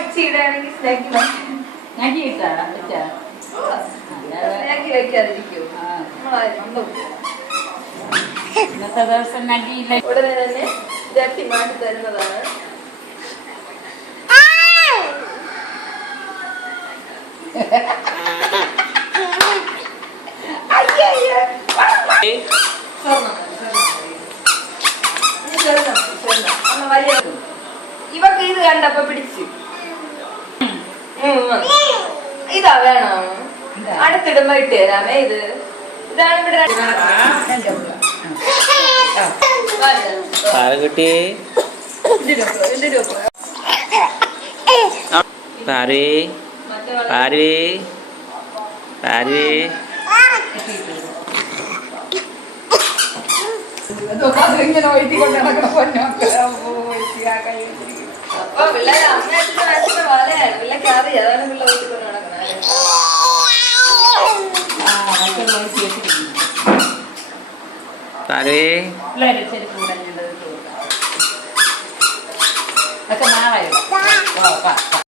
ഇച്ചിടാണെങ്കിൽ സ്നാക്കി വെക്കാതിരിക്കൂ. ഇന്നത്തെ ദിവസം നഗിയില്ല. ഉടനെ തന്നെ ജട്ടി മാറ്റി തരുന്നതാണ്. ഇവക്ക് ഇത് കണ്ടപ്പോ പിടിച്ചു. ഇതാ വേണോ? അടുത്തിടുമ്പോ ഇട്ട് തരാമേ. ഇതാണ് ഇവിടെ പാറക്കുട്ടി പാറി പാറി പാറി ഇങ്ങനെ ഒഴുത്തിക്കൊണ്ട് നടക്കണ പൊന്നോക്ക്. അപ്പൊ പിള്ളേർ അമ്മ വളയാണ്. പിള്ളേർക്ക് അറിയാം. അതാണ് പിള്ളേർ ഒഴുത്തിക്കൊണ്ട് നടക്കുന്നത്. പാറി പിള്ളേര് ചെരുപ്പ് കൂടെ ഒക്കെ നാളെ